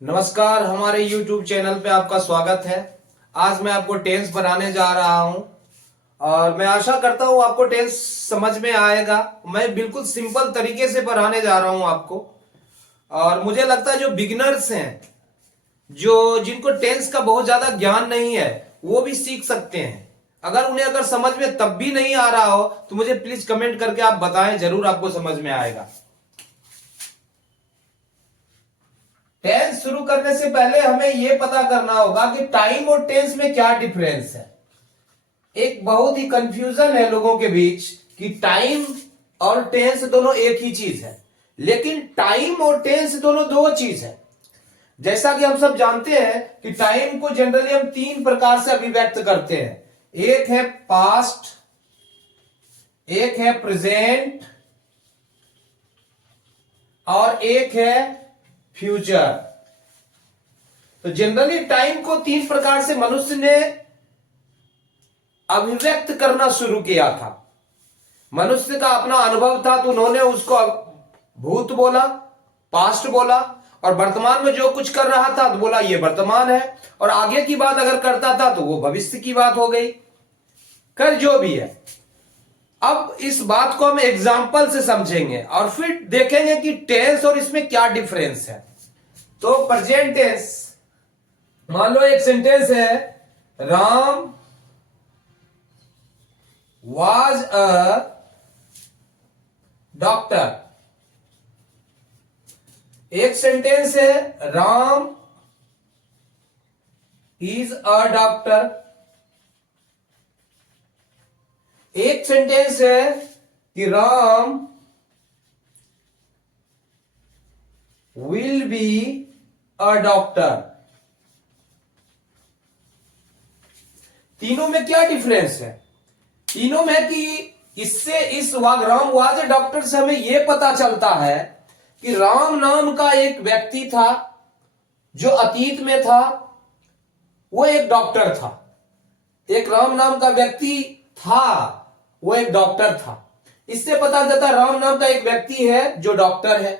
नमस्कार, हमारे YouTube channel पे आपका स्वागत है। आज मैं आपको टेंस बनाने जा रहा हूं और मैं आशा करता हूं आपको टेंस समझ में आएगा। मैं बिल्कुल सिंपल तरीके से पढ़ाने जा रहा हूं आपको और मुझे लगता है जो बिगिनर्स हैं, जो जिनको टेंस का बहुत ज्यादा ज्ञान नहीं है, वो भी सीख सकते हैं। अगर समझ में तब भी नहीं आ रहा हो तो मुझे प्लीज कमेंट करके आप बताएं, जरूर आपको समझ में आएगा। टेंस शुरू करने से पहले हमें यह पता करना होगा कि टाइम और टेंस में क्या डिफरेंस है। एक बहुत ही कंफ्यूजन है लोगों के बीच कि टाइम और टेंस दोनों एक ही चीज है, लेकिन टाइम और टेंस दोनों दो चीज है। जैसा कि हम सब जानते हैं कि टाइम को जनरली हम तीन प्रकार से अभिव्यक्त करते हैं। एक है पास्ट, एक है प्रेजेंट और एक है फ्यूचर। तो जनरली टाइम को तीन प्रकार से मनुष्य ने अभिव्यक्त करना शुरू किया था। मनुष्य का अपना अनुभव था तो उन्होंने उसको भूत बोला, पास्ट बोला, और वर्तमान में जो कुछ कर रहा था तो बोला ये वर्तमान है, और आगे की बात अगर करता था तो वो भविष्य की बात हो गई। कर जो भी है, अब इस बात को हम एग्जाम्पल से समझेंगे और फिर देखेंगे कि टेंस और इसमें क्या डिफरेंस है। तो प्रेजेंट टेंस, मान लो एक सेंटेंस है, राम वाज अ डॉक्टर। एक सेंटेंस है, राम इज अ डॉक्टर। एक सेंटेंस है कि Ram will be a doctor. तीनों में क्या डिफरेंस है? तीनों में कि इससे इस राम वाज अ डॉक्टर से हमें यह पता चलता है कि राम नाम का एक व्यक्ति था जो अतीत में था, वो एक डॉक्टर था। एक राम नाम का व्यक्ति था, वो एक डॉक्टर था। इससे पता चलता है राम नाम का एक व्यक्ति है जो डॉक्टर है।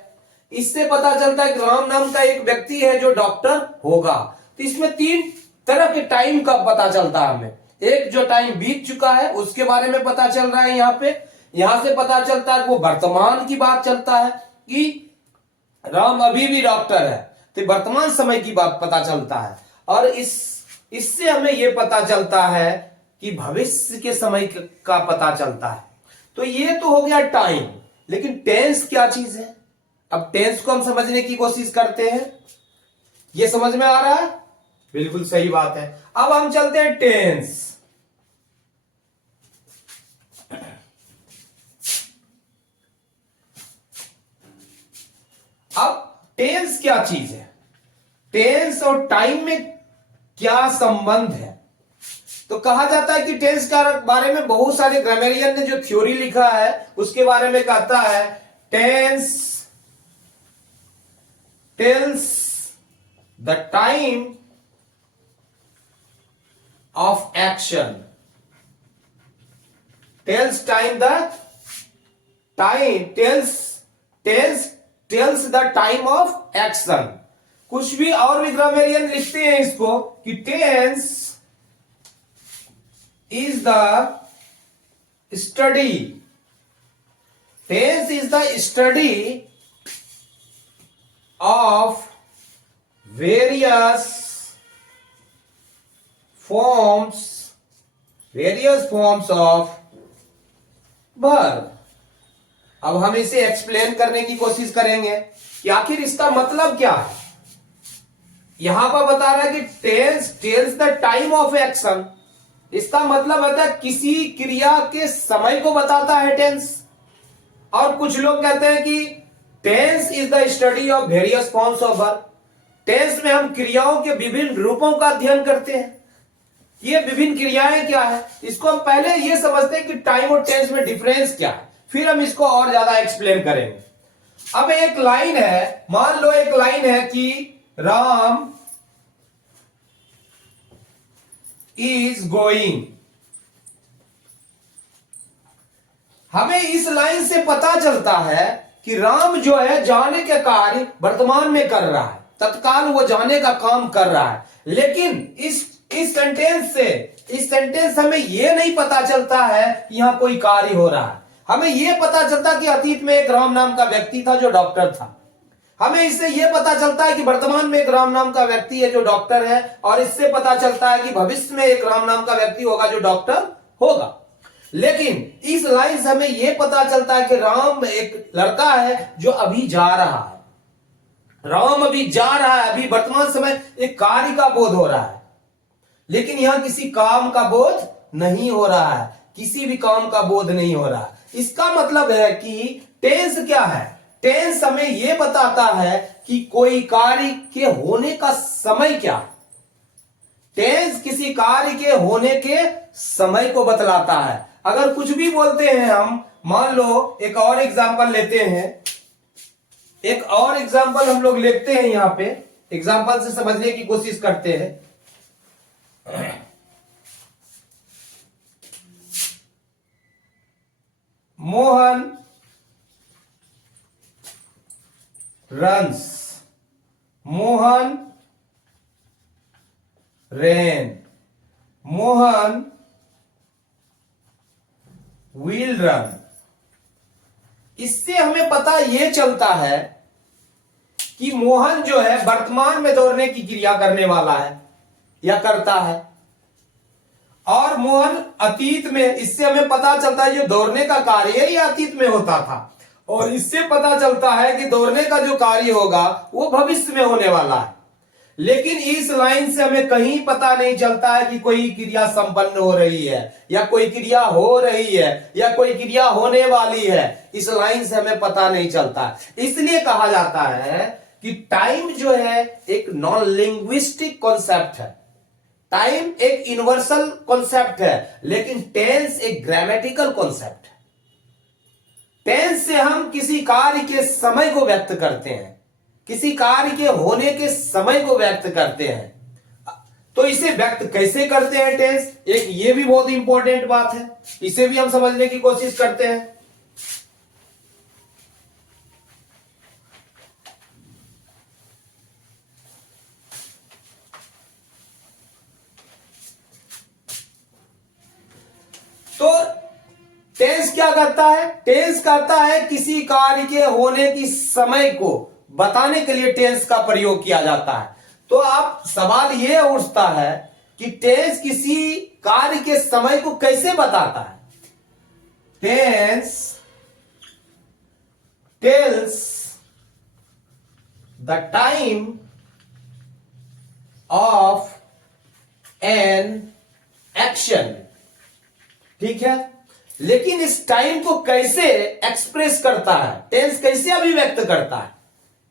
इससे पता चलता है कि राम नाम का एक व्यक्ति है जो डॉक्टर होगा। तो इसमें तीन तरह के टाइम का पता चलता है हमें। एक जो टाइम बीत चुका है उसके बारे में पता चल रहा है यहाँ पे। यहां से पता चलता है वो वर्तमान की बात चलता है कि राम अभी भी डॉक्टर है, तो वर्तमान समय की बात पता चलता है। और इससे हमें यह पता चलता है कि भविष्य के समय का पता चलता है। तो ये तो हो गया टाइम, लेकिन टेंस क्या चीज है? अब टेंस को हम समझने की कोशिश करते हैं। ये समझ में आ रहा है? बिल्कुल सही बात है। अब हम चलते हैं टेंस। अब टेंस क्या चीज है? टेंस और टाइम में क्या संबंध है? तो कहा जाता है कि टेंस का बारे में बहुत सारे ग्रामेरियन ने जो थ्योरी लिखा है उसके बारे में कहता है, tense tells the time of action. Tells time the time tells the time of action. कुछ भी और भी ग्रामेरियन लिखते हैं इसको कि tense is the study of various forms of verb। अब हम इसे एक्सप्लेन करने की कोशिश करेंगे कि आखिर इसका मतलब क्या है। यहां पर बता रहा है कि tales the time of action. इसका मतलब होता है किसी क्रिया के समय को बताता है टेंस। और कुछ लोग कहते हैं कि tense is the study of various forms of verb. Tense में हम क्रियाओं के विभिन्न रूपों का अध्ययन करते हैं। ये विभिन्न क्रियाएं क्या है, इसको हम पहले ये समझते हैं कि टाइम और टेंस में डिफरेंस क्या है, फिर हम इसको और ज्यादा एक्सप्लेन करेंगे। अब एक लाइन है, मान लो एक लाइन है कि राम is going। हमें इस लाइन से पता चलता है कि राम जो है जाने के कार्य वर्तमान में कर रहा है। तत्काल वो जाने का काम कर रहा है। लेकिन इस सेंटेंस हमें यह नहीं पता चलता है कि यहां कोई कार्य हो रहा है। हमें यह पता चलता कि अतीत में एक राम नाम का व्यक्ति था जो डॉक्टर था। हमें इससे यह पता चलता है कि वर्तमान में एक राम नाम का व्यक्ति है जो डॉक्टर है, और इससे पता चलता है कि भविष्य में एक राम नाम का व्यक्ति होगा जो डॉक्टर होगा। लेकिन इस लाइन से हमें यह पता चलता है कि राम एक लड़का है जो अभी जा रहा है। राम अभी जा रहा है, अभी वर्तमान समय एक कार्य का बोध हो रहा है, लेकिन यहां किसी काम का बोध नहीं हो रहा है, किसी भी काम का बोध नहीं हो रहा। इसका मतलब है कि टेंस क्या है? टेंस हमें यह बताता है कि कोई कार्य के होने का समय क्या है। टेंस किसी कार्य के होने के समय को बतलाता है। अगर कुछ भी बोलते हैं हम, मान लो एक और एग्जांपल लेते हैं, एक और एग्जांपल हम लोग लेते हैं, यहां पे एग्जांपल से समझने की कोशिश करते हैं। Mohan runs, Mohan rain, Mohan will run. इससे हमें पता यह चलता है कि मोहन जो है वर्तमान में दौड़ने की क्रिया करने वाला है या करता है, और मोहन अतीत में, इससे हमें पता चलता है जो दौड़ने का कार्य ये अतीत में होता था, और इससे पता चलता है कि दौड़ने का जो कार्य होगा वो भविष्य में होने वाला है। लेकिन इस लाइन से हमें कहीं पता नहीं चलता है कि कोई क्रिया संपन्न हो रही है, या कोई क्रिया हो रही है, या कोई क्रिया होने वाली है। इस लाइन से हमें पता नहीं चलता। इसलिए कहा जाता है कि टाइम जो है एक नॉन लिंग्विस्टिक कॉन्सेप्ट है। टाइम एक यूनिवर्सल कॉन्सेप्ट है, लेकिन टेंस एक ग्रामेटिकल कॉन्सेप्ट है। टेंस से हम किसी कार्य के समय को व्यक्त करते हैं, किसी कार्य के होने के समय को व्यक्त करते हैं। तो इसे व्यक्त कैसे करते हैं टेंस, एक ये भी बहुत इंपॉर्टेंट बात है, इसे भी हम समझने की कोशिश करते हैं। तो टेंस क्या करता है? टेंस करता है किसी कार्य के होने की समय को बताने के लिए टेंस का प्रयोग किया जाता है। तो आप सवाल यह उठता है कि टेंस किसी कार्य के समय को कैसे बताता है? Tense tells the time of an action. ठीक है, लेकिन इस टाइम को कैसे एक्सप्रेस करता है? टेंस कैसे अभिव्यक्त करता है?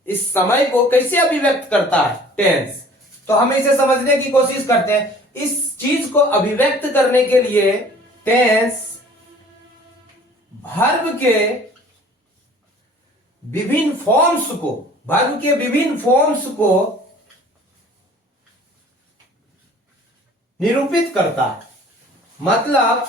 इस समय को कैसे अभिव्यक्त करता है टेंस? तो हम इसे समझने की कोशिश करते हैं। इस चीज को अभिव्यक्त करने के लिए टेंस वर्ब के विभिन्न फॉर्म्स को निरूपित करता है। मतलब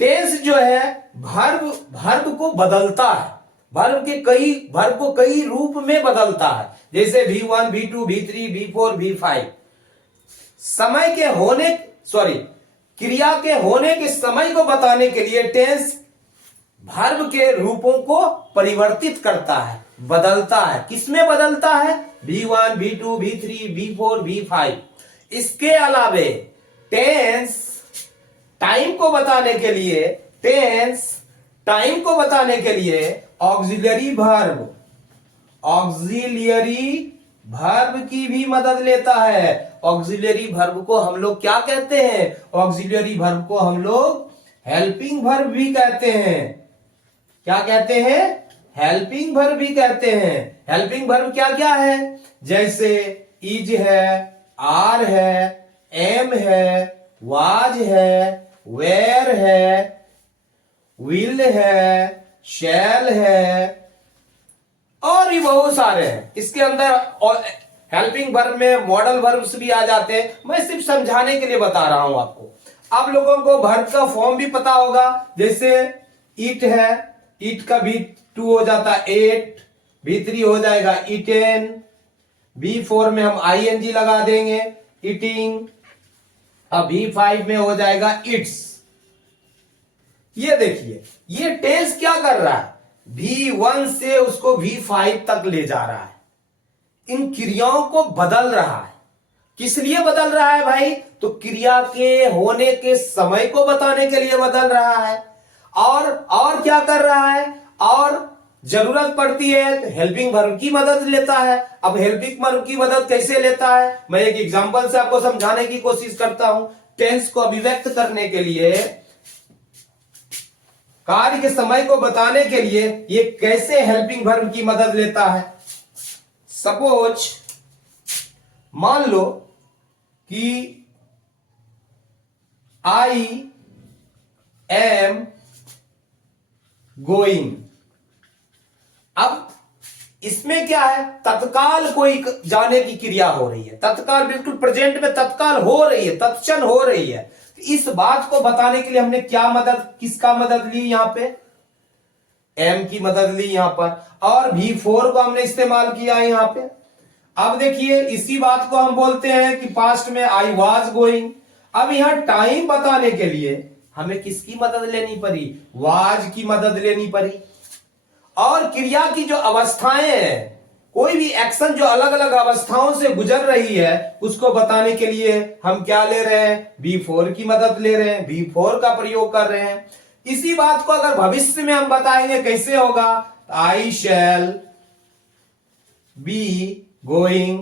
टेंस जो है वर्ब को बदलता है, वर्ब को कई रूप में बदलता है, जैसे V1, V2, V3, V4, V5। क्रिया के होने के समय को बताने के लिए टेंस वर्ब के रूपों को परिवर्तित करता है, बदलता है। किसमें बदलता है? V1, V2, V3, V4, V5। इसके अलावे टेंस टाइम को बताने के लिए ऑक्सिलरी वर्ब की भी मदद लेता है। ऑक्सिलरी वर्ब को हम लोग क्या कहते हैं? ऑक्सिलरी वर्ब को हम लोग हेल्पिंग वर्ब भी कहते हैं। क्या कहते हैं? हेल्पिंग वर्ब भी कहते हैं। हेल्पिंग वर्ब क्या क्या है? जैसे इज है, आर है, एम है, वाज है, वेयर है, विल है, शैल है, और भी बहुत सारे हैं। इसके अंदर हेल्पिंग वर्ब में मॉडल वर्ब्स भी आ जाते हैं। मैं सिर्फ समझाने के लिए बता रहा हूं आपको। आप लोगों को वर्ब का फॉर्म भी पता होगा। जैसे ईट है, ईट का V2 हो जाता है 8, V3 हो जाएगा ईटेन, V4 में हम ING लगा देंगे, ईटिंग। अब V5 में हो जाएगा इट्स। ये देखिए, ये टेंस क्या कर रहा है, V1 से उसको V5 तक ले जा रहा है, इन क्रियाओं को बदल रहा है। किस लिए बदल रहा है भाई, तो क्रिया के होने के समय को बताने के लिए बदल रहा है। और क्या कर रहा है, और जरूरत पड़ती है तो हेल्पिंग वर्ब की मदद लेता है। अब हेल्पिंग वर्ब की मदद कैसे लेता है, मैं एक एग्जांपल से आपको समझाने की कोशिश करता हूं। टेंस को अभिव्यक्त करने के लिए, कार्य के समय को बताने के लिए ये कैसे हेल्पिंग वर्ब की मदद लेता है। सपोज मान लो कि आई एम गोइंग। अब इसमें क्या है, तत्काल कोई जाने की क्रिया हो रही है, तत्काल बिल्कुल प्रेजेंट में तत्काल हो रही है, तत्क्षण हो रही है। इस बात को बताने के लिए हमने क्या मदद, किसका मदद ली, यहां पे एम की मदद ली यहां पर, और V4 को हमने इस्तेमाल किया है यहां पे। अब देखिए, इसी बात को हम बोलते हैं कि पास्ट में आई वॉज गोइंग। अब यहां टाइम बताने के लिए हमें किसकी मदद लेनी पड़ी, वाज की मदद लेनी पड़ी। और क्रिया की जो अवस्थाएं हैं, कोई भी एक्शन जो अलग अलग अवस्थाओं से गुजर रही है, उसको बताने के लिए हम क्या ले रहे हैं, V4 की मदद ले रहे हैं, V4 का प्रयोग कर रहे हैं। इसी बात को अगर भविष्य में हम बताएंगे कैसे होगा, आई शैल बी गोइंग,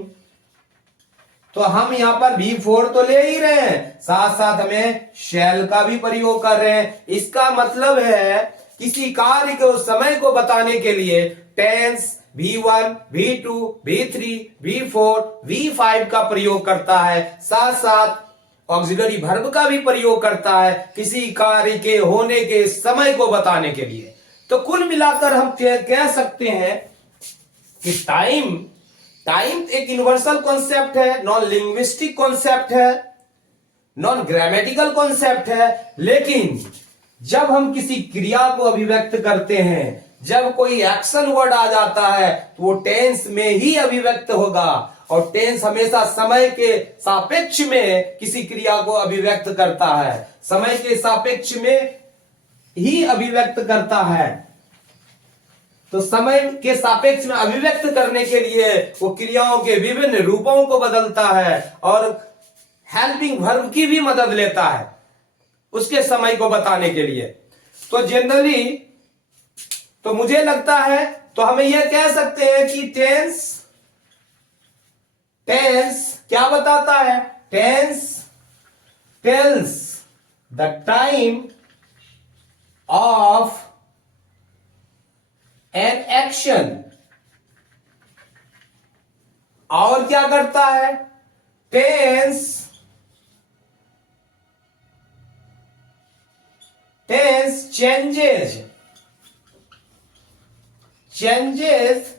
तो हम यहां पर V4 तो ले ही रहे हैं, साथ साथ हमें शैल का भी प्रयोग कर रहे हैं। इसका मतलब है किसी कार्य के उस समय को बताने के लिए tense V1, V2, V3, V4, V5 का प्रयोग करता है, साथ साथ ऑक्सिलरी वर्ब का भी प्रयोग करता है किसी कार्य के होने के समय को बताने के लिए। तो कुल मिलाकर हम कह सकते हैं कि टाइम एक यूनिवर्सल कॉन्सेप्ट है, नॉन लिंग्विस्टिक कॉन्सेप्ट है, नॉन ग्रामेटिकल कॉन्सेप्ट है। लेकिन जब हम किसी क्रिया को अभिव्यक्त करते हैं, जब कोई एक्शन वर्ड आ जाता है, तो वो टेंस में ही अभिव्यक्त होगा। और टेंस हमेशा समय के सापेक्ष में किसी क्रिया को अभिव्यक्त करता है, समय के सापेक्ष में ही अभिव्यक्त करता है। तो समय के सापेक्ष में अभिव्यक्त करने के लिए वो क्रियाओं के विभिन्न रूपों को बदलता है और हेल्पिंग वर्ब की भी मदद लेता है उसके समय को बताने के लिए। तो जनरली तो मुझे लगता है, तो हमें यह कह सकते हैं कि टेंस क्या बताता है, tense tells the time of an action. और क्या करता है, tense changes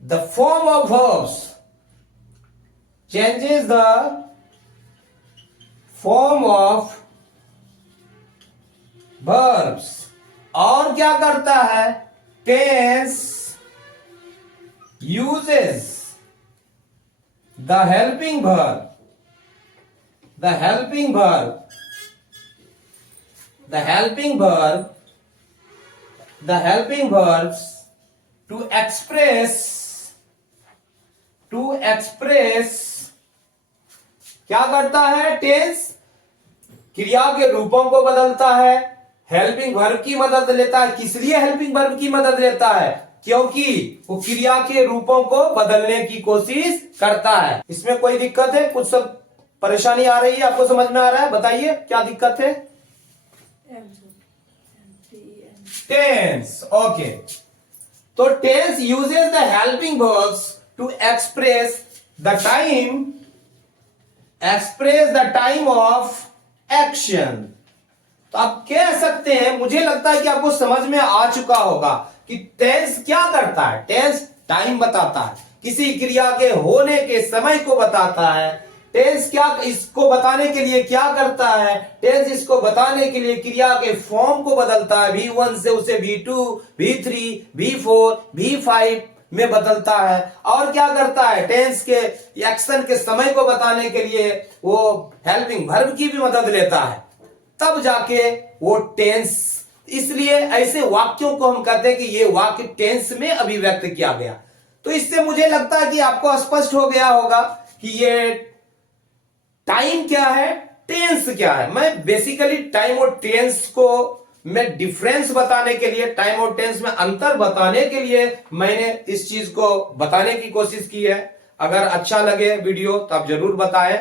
the form of verbs, changes the form of verbs। और क्या करता है, tense uses the helping verb the helping verbs to express क्या करता है, टेंस क्रिया के रूपों को बदलता है, हेल्पिंग वर्ब की मदद लेता है। किस लिए हेल्पिंग वर्ब की मदद लेता है, क्योंकि वो क्रिया के रूपों को बदलने की कोशिश करता है। इसमें कोई दिक्कत है, कुछ सब परेशानी आ रही है, आपको समझ में आ रहा है, बताइए क्या दिक्कत है। Tense, okay. तो tense uses the helping verbs to express the time of action. तो आप कह सकते हैं, मुझे लगता है कि आपको समझ में आ चुका होगा कि टेंस क्या करता है। टेंस टाइम बताता है, किसी क्रिया के होने के समय को बताता है। टेंस क्या इसको बताने के लिए क्या करता है, टेंस इसको बताने के लिए क्रिया के फॉर्म को बदलता है, V1 से उसे V2, V3, V4, V5 में बदलता है। और क्या करता है, टेंस के एक्शन के समय को बताने के लिए वो हेल्पिंग वर्ब की भी मदद लेता है, तब जाके वो टेंस। इसलिए ऐसे वाक्यों को हम कहते हैं कि ये वाक्य टेंस में अभिव्यक्त किया गया। तो इससे मुझे लगता है कि आपको स्पष्ट हो गया होगा कि ये टाइम क्या है, टेंस क्या है। मैं बेसिकली टाइम और टेंस को मैं डिफरेंस बताने के लिए, टाइम और टेंस में अंतर बताने के लिए मैंने इस चीज को बताने की कोशिश की है। अगर अच्छा लगे वीडियो तो आप जरूर बताएं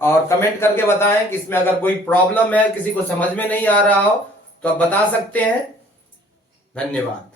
और कमेंट करके बताएं कि इसमें अगर कोई प्रॉब्लम है, किसी को समझ में नहीं आ रहा हो तो आप बता सकते हैं। धन्यवाद।